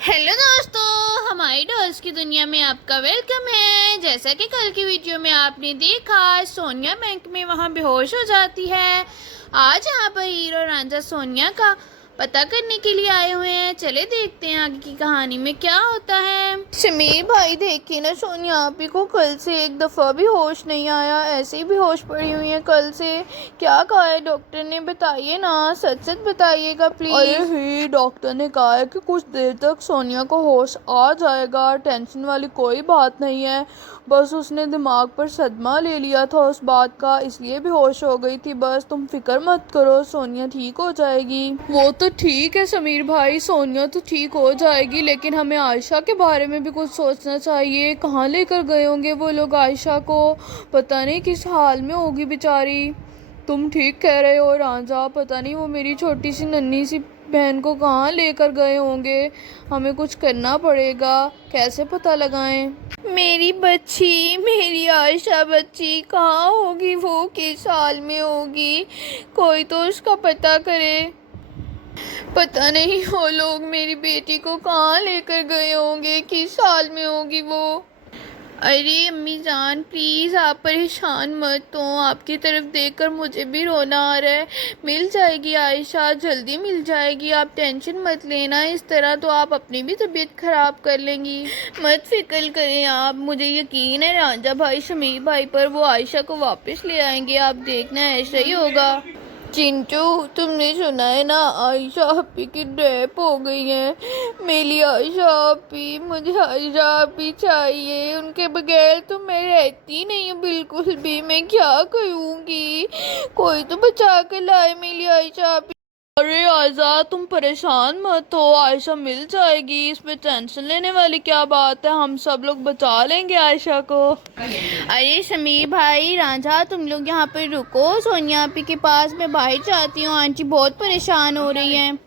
Hello दोस्तों, हमारी dolls की दुनिया में आपका वेलकम है। जैसा कि कल की वीडियो में आपने देखा, सोनिया बैंक में वहाँ बेहोश हो जाती है। आज यहाँ पर हीरो रांझा सोनिया का पता करने के लिए आए हुए हैं। चले देखते हैं आगे की कहानी में क्या होता है। समीर भाई, देखिए ना, सोनिया आपी को कल से एक दफ़ा भी होश नहीं आया, ऐसे ही बेहोश पड़ी हुई है कल से। क्या कहा है डॉक्टर ने, बताइए ना, सच सच बताइएगा प्लीज। अरे ही डॉक्टर ने कहा है कि कुछ देर तक सोनिया को होश आ जाएगा, टेंशन वाली कोई बात नहीं है। बस उसने दिमाग पर सदमा ले लिया था उस बात का, इसलिए बेहोश हो गई थी। बस तुम फिक्र मत करो, सोनिया ठीक हो जाएगी। वो तो ठीक है समीर भाई, सोनिया तो ठीक हो जाएगी, लेकिन हमें आयशा के बारे में भी कुछ सोचना चाहिए। कहाँ लेकर गए होंगे वो लोग आयशा को, पता नहीं किस हाल में होगी बेचारी। तुम ठीक कह रहे हो रांझा, पता नहीं वो मेरी छोटी सी नन्ही सी बहन को कहाँ लेकर गए होंगे। हमें कुछ करना पड़ेगा, कैसे पता लगाएं। मेरी बच्ची, मेरी आयशा बच्ची कहाँ होगी, वो किस हाल में होगी, कोई तो उसका पता करे। पता नहीं वो लोग मेरी बेटी को कहाँ लेकर गए होंगे, किस हाल में होगी वो। अरे अम्मी जान, प्लीज़ आप परेशान मत हो, आपकी तरफ देखकर मुझे भी रोना आ रहा है। मिल जाएगी आयशा, जल्दी मिल जाएगी, आप टेंशन मत लेना। इस तरह तो आप अपनी भी तबीयत ख़राब कर लेंगी। मत फिक्र करें आप, मुझे यकीन है रांझा भाई शमीर भाई पर, वो आयशा को वापस ले आएंगे। आप देखना ऐसा ही होगा। चिंटू, तुमने सुना है ना, आयशा अपी की डेथ हो गई है। मेरी आयशा अपी, मुझे आयशा अपी चाहिए, उनके बगैर तो मैं रहती नहीं हूँ बिल्कुल भी। मैं क्या करूँगी, कोई तो बचा कर लाए मेरी आयशा अपी। अरे आयशा, तुम परेशान मत हो, आयशा मिल जाएगी, इसमें टेंशन लेने वाली क्या बात है, हम सब लोग बचा लेंगे आयशा को। अरे समीर भाई, रांझा, तुम लोग यहाँ पर रुको, सोनिया आपी के पास मैं बाहर जाती हूँ। आंटी बहुत परेशान हो रही हैं,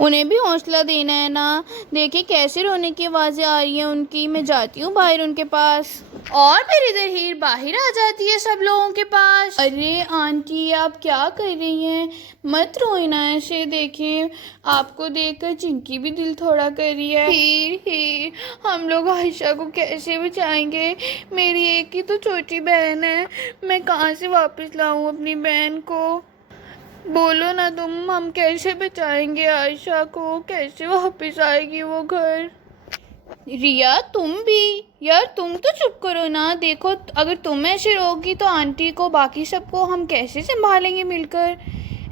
उन्हें भी हौसला देना है ना। देखिए कैसे रोने की आवाज़ें आ रही हैं उनकी। मैं जाती हूँ बाहर उनके पास, और फिर इधर हीर बाहर आ जाती है सब लोगों के पास। अरे आंटी, आप क्या कर रही हैं, मत रोना ऐसे। देखिए आपको देखकर चिंकी भी दिल थोड़ा कर रही है। हीर, हम लोग आयशा को कैसे बचाएंगे, मेरी एक ही तो छोटी बहन है, मैं कहाँ से वापस लाऊं अपनी बहन को। बोलो ना तुम, हम कैसे बचाएंगे आयशा को, कैसे वापस आएगी वो घर। रिया तुम भी, यार तुम तो चुप करो ना। देखो अगर तुम ऐसे रहोगी तो आंटी को, बाकी सबको हम कैसे संभालेंगे मिलकर।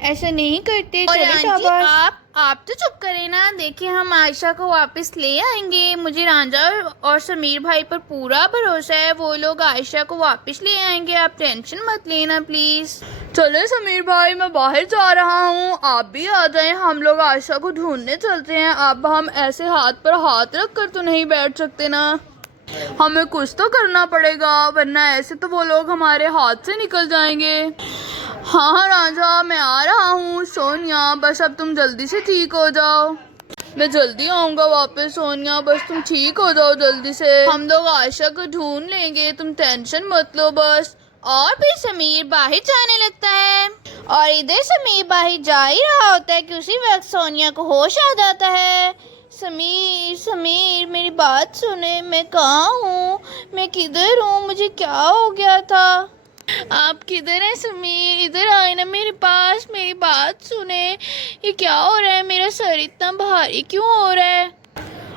ऐसा नहीं करते। चलो शाबाश। आप तो चुप करें ना। देखिए हम आयशा को वापस ले आएंगे, मुझे रांझा और समीर भाई पर पूरा भरोसा है, वो लोग आयशा को वापस ले आएंगे, आप टेंशन मत लेना प्लीज़। चले समीर भाई, मैं बाहर जा रहा हूँ, आप भी आ जाएं, हम लोग आयशा को ढूंढने चलते हैं। अब हम ऐसे हाथ पर हाथ रख कर तो नहीं बैठ सकते ना, हमें कुछ तो करना पड़ेगा, वरना ऐसे तो वो लोग हमारे हाथ से निकल जाएंगे। हाँ राजा, मैं आ रहा हूँ। सोनिया, बस अब तुम जल्दी से ठीक हो जाओ। मैं जल्दी आऊँगा वापस सोनिया, बस तुम ठीक हो जाओ जल्दी से, हम लोग आयशा को ढूंढ लेंगे, तुम टेंशन मत लो बस। और फिर समीर बाहर जाने लगता है, और इधर समीर बाहर जा ही रहा होता है कि उसी वक्त सोनिया को होश आ जाता है। समीर मेरी बात सुने, मैं कहाँ हूँ, मैं किधर हूँ, मुझे क्या हो गया था। आप किधर हैं समीर, इधर आए ना मेरे पास, मेरी बात सुने। ये क्या हो रहा है, मेरा सर इतना भारी क्यों हो रहा है।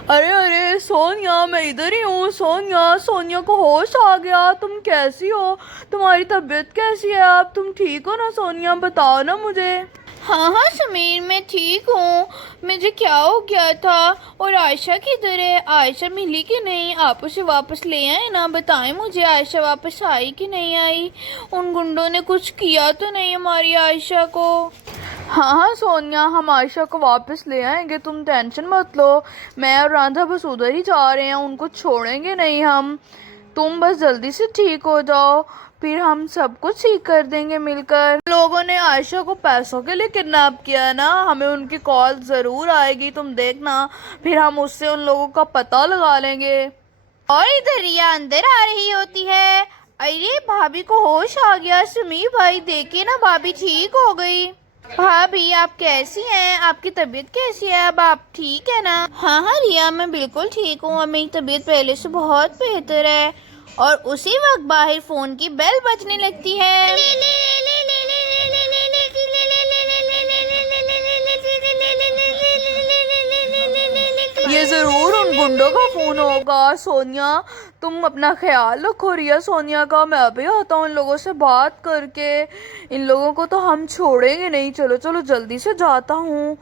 अरे सोनिया, मैं इधर ही हूँ। सोनिया, सोनिया को होश आ गया, तुम कैसी हो, तुम्हारी तबीयत कैसी है, अब तुम ठीक हो ना सोनिया, बताओ ना मुझे। हाँ समीर, मैं ठीक हूँ, मुझे क्या हो गया था। और आयशा किधर है, आयशा मिली कि नहीं, आप उसे वापस ले आए ना, बताएं मुझे आयशा वापस आई कि नहीं आई, उन गुंडों ने कुछ किया तो नहीं हमारी आयशा को। हाँ सोनिया, हम आयशा को वापस ले आएंगे, तुम टेंशन मत लो। मैं और राधा बस उधर ही जा रहे हैं, उनको छोड़ेंगे नहीं हम, तुम बस जल्दी से ठीक हो जाओ, फिर हम सब कुछ ठीक कर देंगे मिलकर। लोगों ने आयशा को पैसों के लिए किडनैप किया है ना, हमें उनकी कॉल ज़रूर आएगी, तुम देखना, फिर हम उससे उन लोगों का पता लगा लेंगे। और इधर रिया अंदर आ रही होती है। अरे भाभी को होश आ गया, समीर भाई देखिए ना, भाभी ठीक हो गई। भाभी आप कैसी हैं? आपकी तबीयत कैसी है? अब आप ठीक है ना? हाँ हाँ रिया, मैं बिल्कुल ठीक हूँ और मेरी तबीयत पहले से बहुत बेहतर है। और उसी वक्त बाहर फोन की बेल बजने लगती है। ये ज़रूर उन गुंडों का फ़ोन होगा। सोनिया, तुम अपना ख्याल रखो। रिया, सोनिया का मैं अभी आता हूँ इन लोगों से बात करके। इन लोगों को तो हम छोड़ेंगे नहीं। चलो चलो जल्दी से जाता हूँ।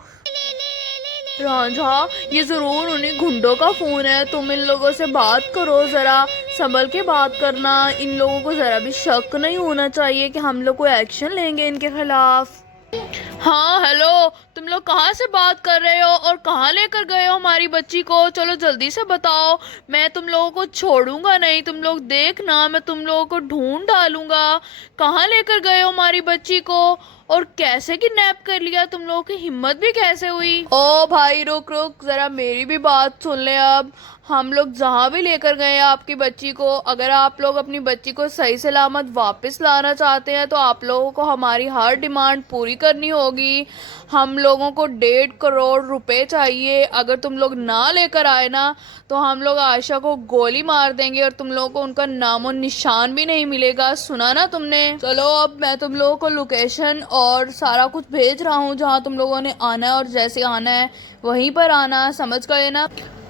रांझा, ये ज़रूर उन्हीं गुंडों का फ़ोन है। तुम इन लोगों से बात करो, ज़रा संभल के बात करना। इन लोगों को ज़रा भी शक नहीं होना चाहिए कि हम लोग कोई एक्शन लेंगे इनके खिलाफ। हाँ हेलो, तुम लोग कहाँ से बात कर रहे हो और कहाँ लेकर गए हो हमारी बच्ची को? चलो जल्दी से बताओ। मैं तुम लोगों को छोड़ूंगा नहीं। तुम लोग देखना, मैं तुम लोगों को ढूंढ डालूंगा। कहाँ लेकर गए हो हमारी बच्ची को और कैसे किडनैप कर लिया? तुम लोगों की हिम्मत भी कैसे हुई? ओ भाई रुक रुक, जरा मेरी भी बात सुन ले। अब हम लोग जहाँ भी लेकर गए हैं आपकी बच्ची को, अगर आप लोग अपनी बच्ची को सही सलामत वापस लाना चाहते हैं तो आप लोगों को हमारी हर डिमांड पूरी करनी होगी। हम लोगों को 1.5 करोड़ रुपए चाहिए। अगर तुम लोग ना लेकर आए ना तो हम लोग आयशा को गोली मार देंगे और तुम लोगों को उनका नामो निशान भी नहीं मिलेगा। सुना ना तुमने? चलो अब मैं तुम लोगों को लोकेशन और सारा कुछ भेज रहा हूँ जहाँ तुम लोगों ने आना है, और जैसे आना है वहीं पर आना, समझ गए ना?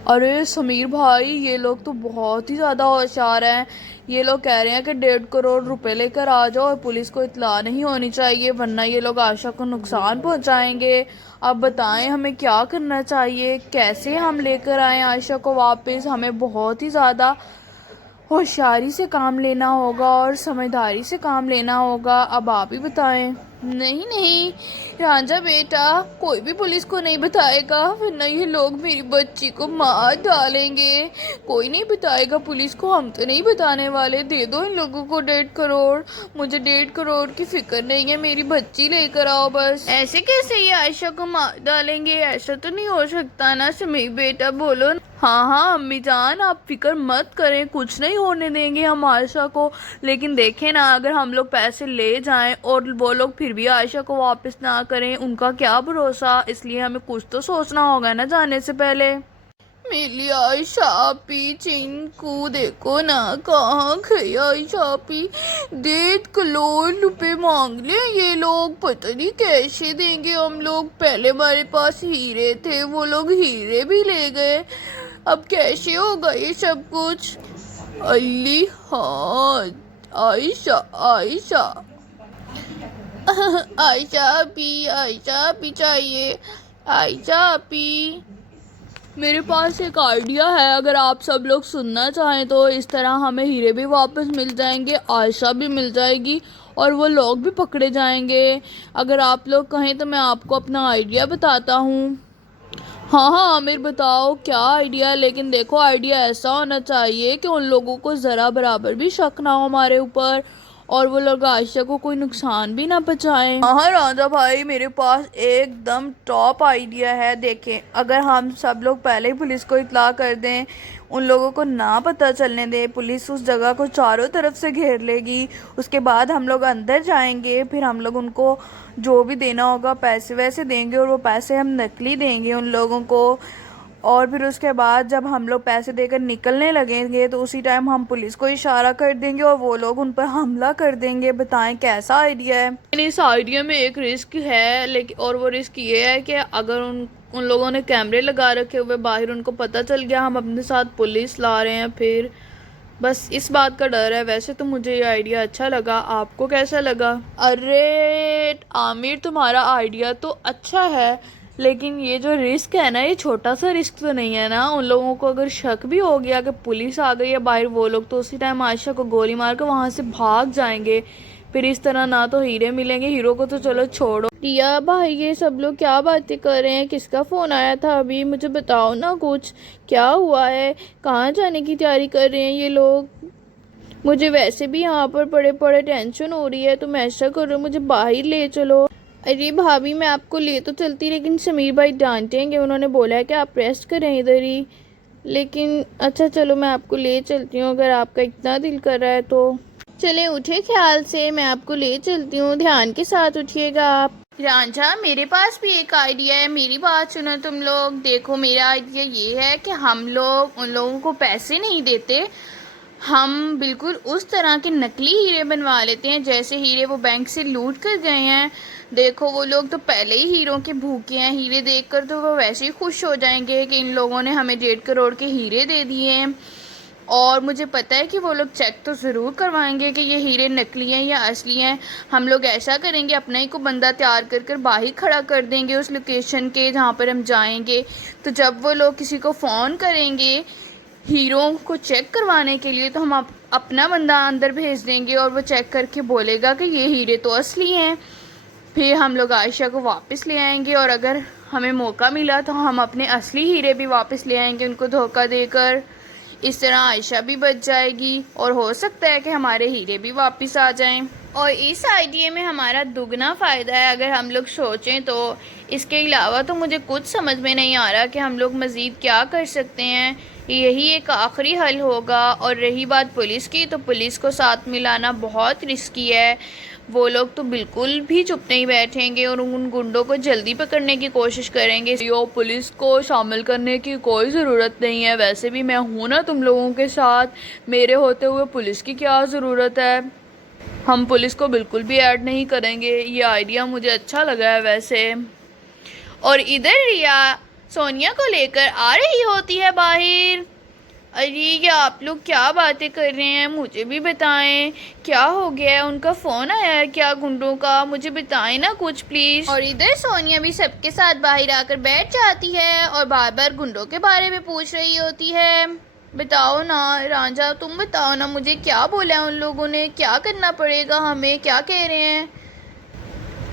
अरे समीर भाई, ये लोग तो बहुत ही ज़्यादा होशियार हैं। ये लोग कह रहे हैं कि 1.5 करोड़ रुपए लेकर आ जाओ और पुलिस को इत्तला नहीं होनी चाहिए, वरना ये लोग आयशा को नुकसान पहुंचाएंगे। अब बताएं हमें क्या करना चाहिए, कैसे हम लेकर आएं आयशा को वापस? हमें बहुत ही ज़्यादा होशियारी से काम लेना होगा और समझदारी से काम लेना होगा। अब आप ही बताएं। नहीं नहीं रांझा बेटा, कोई भी पुलिस को नहीं बताएगा, वरना ये लोग मेरी बच्ची को मार डालेंगे। कोई नहीं बताएगा पुलिस को, हम तो नहीं बताने वाले। दे दो इन लोगों को 1.5 करोड़। मुझे 1.5 करोड़ की फिक्र नहीं है, मेरी बच्ची लेकर आओ बस। ऐसे कैसे ये आयशा को मार डालेंगे? ऐसा तो नहीं हो सकता ना समीर बेटा, बोलो। हाँ हाँ अम्मी जान, आप फिक्र मत करें, कुछ नहीं होने देंगे हम आयशा को। लेकिन देखें ना, अगर हम लोग पैसे ले जाएं और वो लोग फिर भी आयशा को वापस ना करें, उनका क्या भरोसा? इसलिए हमें कुछ तो सोचना होगा ना जाने से पहले। मेरी आयशा पी चिंकू, देखो ना कहाँ गई आयशा पी। 1.5 करोड़ रुपए मांग ले ये लोग, पता नहीं कैसे देंगे हम लोग। पहले हमारे पास हीरे थे, वो लोग हीरे भी ले गए। अब कैसे होगा ये सब कुछ? अल्ली हाँ, आयशा आयशा आयशा पी चाहिए, आयशा पी। मेरे पास एक आइडिया है, अगर आप सब लोग सुनना चाहें तो। इस तरह हमें हीरे भी वापस मिल जाएंगे, आयशा भी मिल जाएगी और वो लोग भी पकड़े जाएंगे। अगर आप लोग कहें तो मैं आपको अपना आइडिया बताता हूँ। हाँ हाँ आमिर बताओ क्या आइडिया है? लेकिन देखो आइडिया ऐसा होना चाहिए कि उन लोगों को ज़रा बराबर भी शक ना हो हमारे ऊपर, और वो लोग आयशा को कोई नुकसान भी ना पहुंचाएं। हाँ राजा भाई, मेरे पास एकदम टॉप आइडिया है। देखें, अगर हम सब लोग पहले ही पुलिस को इत्तला कर दें, उन लोगों को ना पता चलने दें, पुलिस उस जगह को चारों तरफ से घेर लेगी। उसके बाद हम लोग अंदर जाएंगे, फिर हम लोग उनको जो भी देना होगा पैसे वैसे देंगे, और वो पैसे हम नकली देंगे उन लोगों को। और फिर उसके बाद जब हम लोग पैसे देकर निकलने लगेंगे तो उसी टाइम हम पुलिस को इशारा कर देंगे और वो लोग उन पर हमला कर देंगे। बताएं कैसा आइडिया है? इस आइडिया में एक रिस्क है, लेकिन और वो रिस्क ये है कि अगर उन लोगों ने कैमरे लगा रखे हुए बाहर, उनको पता चल गया हम अपने साथ पुलिस ला रहे हैं, फिर बस इस बात का डर है। वैसे तो मुझे ये आइडिया अच्छा लगा, आपको कैसा लगा? अरे आमिर, तुम्हारा आइडिया तो अच्छा है, लेकिन ये जो रिस्क है ना, ये छोटा सा रिस्क तो नहीं है ना। उन लोगों को अगर शक भी हो गया कि पुलिस आ गई है बाहर, वो लोग तो उसी टाइम आयशा को गोली मार कर वहाँ से भाग जाएंगे। फिर इस तरह ना तो हीरे मिलेंगे, हीरो को तो चलो छोड़ो। रिया भाई, ये सब लोग क्या बातें कर रहे हैं? किसका फ़ोन आया था अभी? मुझे बताओ ना कुछ, क्या हुआ है? कहाँ जाने की तैयारी कर रहे हैं ये लोग? मुझे वैसे भी यहाँ पर पड़े पड़े टेंशन हो रही है, तुम ऐसा करो मुझे बाहर ले चलो। अरे भाभी, मैं आपको ले तो चलती, लेकिन समीर भाई डांटेंगे, उन्होंने बोला है कि आप रेस्ट करें इधर ही। लेकिन अच्छा चलो, मैं आपको ले चलती हूँ, अगर आपका इतना दिल कर रहा है तो। चले उठे ख्याल से, मैं आपको ले चलती हूँ, ध्यान के साथ उठिएगा आप। रांझा, मेरे पास भी एक आइडिया है, मेरी बात सुनो तुम लोग। देखो, मेरा आइडिया ये है कि हम लोग उन लोगों को पैसे नहीं देते, हम बिल्कुल उस तरह के नकली हीरे बनवा लेते हैं जैसे हीरे वो बैंक से लूट कर गए हैं। देखो, वो लोग तो पहले ही हीरों के भूखे हैं, हीरे देखकर तो वो वैसे ही खुश हो जाएंगे कि इन लोगों ने हमें 1.5 करोड़ के हीरे दे दिए हैं। और मुझे पता है कि वो लोग चेक तो ज़रूर करवाएंगे कि ये हीरे नकली हैं या असली हैं। हम लोग ऐसा करेंगे, अपना ही को बंदा तैयार कर कर बाहर खड़ा कर देंगे उस लोकेशन के जहाँ पर हम जाएंगे। तो जब वो लोग किसी को फ़ोन करेंगे हीरों को चेक करवाने के लिए, तो हम अपना बंदा अंदर भेज देंगे और वो चेक करके बोलेगा कि ये हीरे तो असली हैं। फिर हम लोग आयशा को वापस ले आएंगे और अगर हमें मौका मिला तो हम अपने असली हीरे भी वापस ले आएंगे उनको धोखा देकर। इस तरह आयशा भी बच जाएगी और हो सकता है कि हमारे हीरे भी वापस आ जाएं। और इस आइडिया में हमारा दुगना फ़ायदा है अगर हम लोग सोचें तो। इसके अलावा तो मुझे कुछ समझ में नहीं आ रहा कि हम लोग मज़ीद क्या कर सकते हैं। यही एक आखिरी हल होगा। और रही बात पुलिस की, तो पुलिस को साथ मिलाना बहुत रिस्की है। वो लोग तो बिल्कुल भी चुप नहीं बैठेंगे और उन गुंडों को जल्दी पकड़ने की कोशिश करेंगे। यो, पुलिस को शामिल करने की कोई ज़रूरत नहीं है, वैसे भी मैं हूँ ना तुम लोगों के साथ, मेरे होते हुए पुलिस की क्या ज़रूरत है। हम पुलिस को बिल्कुल भी ऐड नहीं करेंगे। ये आइडिया मुझे अच्छा लगा है वैसे। और इधर रिया सोनिया को लेकर आ रही होती है बाहर। अरे, ये आप लोग क्या बातें कर रहे हैं, मुझे भी बताएं क्या हो गया है। उनका फ़ोन आया है क्या गुंडों का? मुझे बताएं ना कुछ प्लीज़। और इधर सोनिया भी सबके साथ बाहर आकर बैठ जाती है और बार बार गुंडों के बारे में पूछ रही होती है। बताओ ना रांझा, तुम बताओ ना मुझे, क्या बोला है उन लोगों ने, क्या करना पड़ेगा हमें, क्या कह रहे हैं?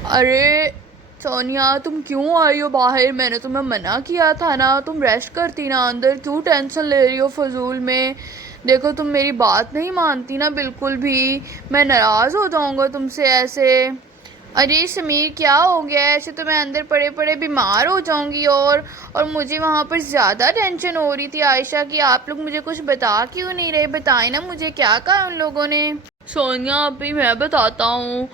अरे सोनिया, तुम क्यों आई हो बाहर? मैंने तुम्हें मना किया था ना, तुम रेस्ट करती ना अंदर, क्यों टेंशन ले रही हो फजूल में? देखो, तुम मेरी बात नहीं मानती ना बिल्कुल भी, मैं नाराज़ हो जाऊंगा तुमसे ऐसे। अरे समीर, क्या हो गया है? ऐसे तो मैं अंदर पड़े पड़े बीमार हो जाऊंगी। और मुझे वहाँ पर ज़्यादा टेंशन हो रही थी आयशा कि आप लोग मुझे कुछ बता क्यों नहीं रहे। बताएं ना मुझे, क्या कहा उन लोगों ने? सोनिया, अभी मैं बताता हूँ।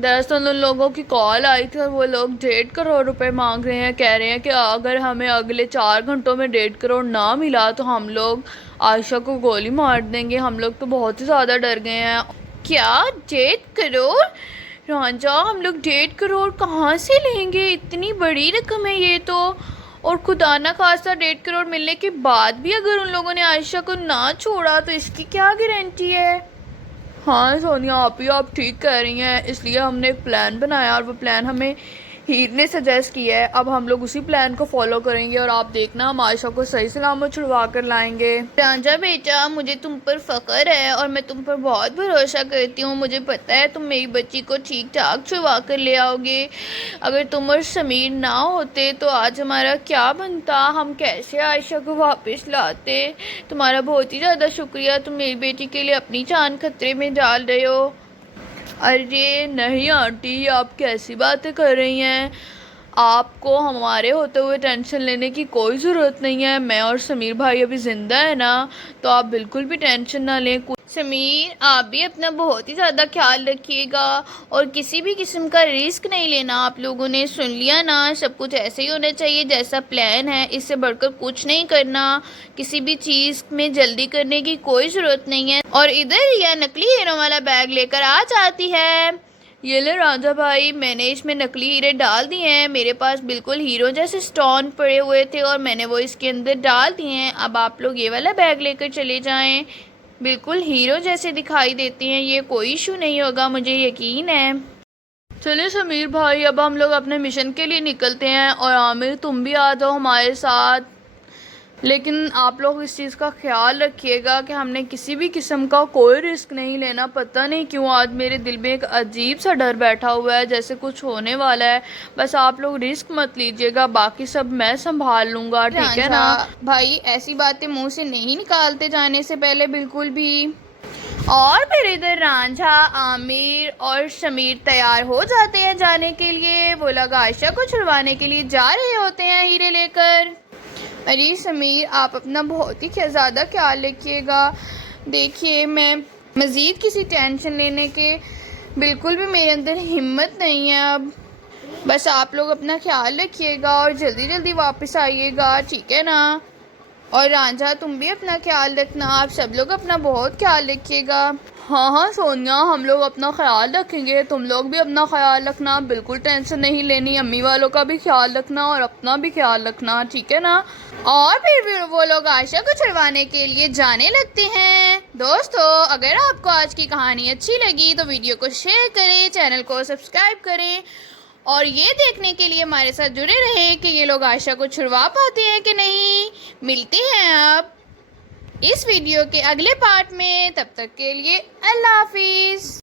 दरअसल उन लोगों की कॉल आई थी और वो लोग 1.5 करोड़ रुपए मांग रहे हैं। कह रहे हैं कि अगर हमें अगले 4 घंटों में 1.5 करोड़ ना मिला तो हम लोग आयशा को गोली मार देंगे। हम लोग तो बहुत ही ज़्यादा डर गए हैं। क्या 1.5 करोड़? रांझा, हम लोग 1.5 करोड़ कहाँ से लेंगे? इतनी बड़ी रकम है ये तो। और खुदा ना खास्ता 1.5 करोड़ मिलने के बाद भी अगर उन लोगों ने आयशा को ना छोड़ा तो इसकी क्या गारंटी है? हाँ सोनिया, आप ठीक कह रही हैं। इसलिए हमने एक प्लान बनाया और वो प्लान हमें हीर ने सजेस्ट किया है। अब हम लोग उसी प्लान को फॉलो करेंगे और आप देखना, हम आयशा को सही सलामत छुड़वा कर लाएंगे। रांझा बेटा, मुझे तुम पर फ़ख्र है और मैं तुम पर बहुत भरोसा करती हूँ। मुझे पता है तुम मेरी बच्ची को ठीक ठाक छुड़वा कर ले आओगे। अगर तुम और समीर ना होते तो आज हमारा क्या बनता, हम कैसे आयशा को वापस लाते। तुम्हारा बहुत ही ज़्यादा शुक्रिया, तुम मेरी बेटी के लिए अपनी जान खतरे में डाल रहे हो। अरे नहीं आंटी, आप कैसी बातें कर रही हैं? आपको हमारे होते हुए टेंशन लेने की कोई ज़रूरत नहीं है। मैं और समीर भाई अभी ज़िंदा है ना, तो आप बिल्कुल भी टेंशन ना लें। समीर, आप भी अपना बहुत ही ज़्यादा ख्याल रखिएगा और किसी भी किस्म का रिस्क नहीं लेना। आप लोगों ने सुन लिया ना, सब कुछ ऐसे ही होना चाहिए जैसा प्लान है, इससे बढ़कर कुछ नहीं करना। किसी भी चीज़ में जल्दी करने की कोई ज़रूरत नहीं है। और इधर रिया नकली हीरों वाला बैग लेकर आ जाती है। ये ले राजा भाई, मैंने इसमें नकली हीरे डाल दिए हैं। मेरे पास बिल्कुल हीरो जैसे स्टोन पड़े हुए थे और मैंने वो इसके अंदर डाल दिए हैं। अब आप लोग ये वाला बैग लेकर चले जाएं, बिल्कुल हीरो जैसे दिखाई देते हैं। ये कोई इशू नहीं होगा, मुझे यकीन है। चलिए समीर भाई, अब हम लोग अपने मिशन के लिए निकलते हैं। और आमिर, तुम भी आ जाओ हमारे साथ। लेकिन आप लोग इस चीज़ का ख्याल रखिएगा कि हमने किसी भी किस्म का कोई रिस्क नहीं लेना। पता नहीं क्यों आज मेरे दिल में एक अजीब सा डर बैठा हुआ है, जैसे कुछ होने वाला है। बस आप लोग रिस्क मत लीजिएगा, बाकी सब मैं संभाल लूँगा, ठीक है ना? भाई, ऐसी बातें मुंह से नहीं निकालते जाने से पहले बिल्कुल भी। और फिर इधर रांझा, आमिर और समीर तैयार हो जाते हैं जाने के लिए। वो लोग आयशा को छुड़वाने के लिए जा रहे होते हैं हीरे लेकर। अरे समीर, आप अपना बहुत ही ज़्यादा ख्याल रखिएगा। देखिए, मैं मज़ीद किसी टेंशन लेने के बिल्कुल भी मेरे अंदर हिम्मत नहीं है अब। बस आप लोग अपना ख्याल रखिएगा और जल्दी जल्दी वापस आइएगा, ठीक है ना। और रांझा तुम भी अपना ख्याल रखना, आप सब लोग अपना बहुत ख्याल रखिएगा। हाँ हाँ सोनिया, हम लोग अपना ख्याल रखेंगे, तुम लोग भी अपना ख्याल रखना, बिल्कुल टेंशन नहीं लेनी, अम्मी वालों का भी ख्याल रखना और अपना भी ख्याल रखना, ठीक है ना। और फिर वो लोग आयशा को छुड़वाने के लिए जाने लगते हैं। दोस्तों अगर आपको आज की कहानी अच्छी लगी तो वीडियो को शेयर करें, चैनल को सब्सक्राइब करें और ये देखने के लिए हमारे साथ जुड़े रहें कि ये लोग आयशा को छुड़वा पाते हैं कि नहीं। मिलते हैं आप इस वीडियो के अगले पार्ट में, तब तक के लिए अल्लाह हाफिज़।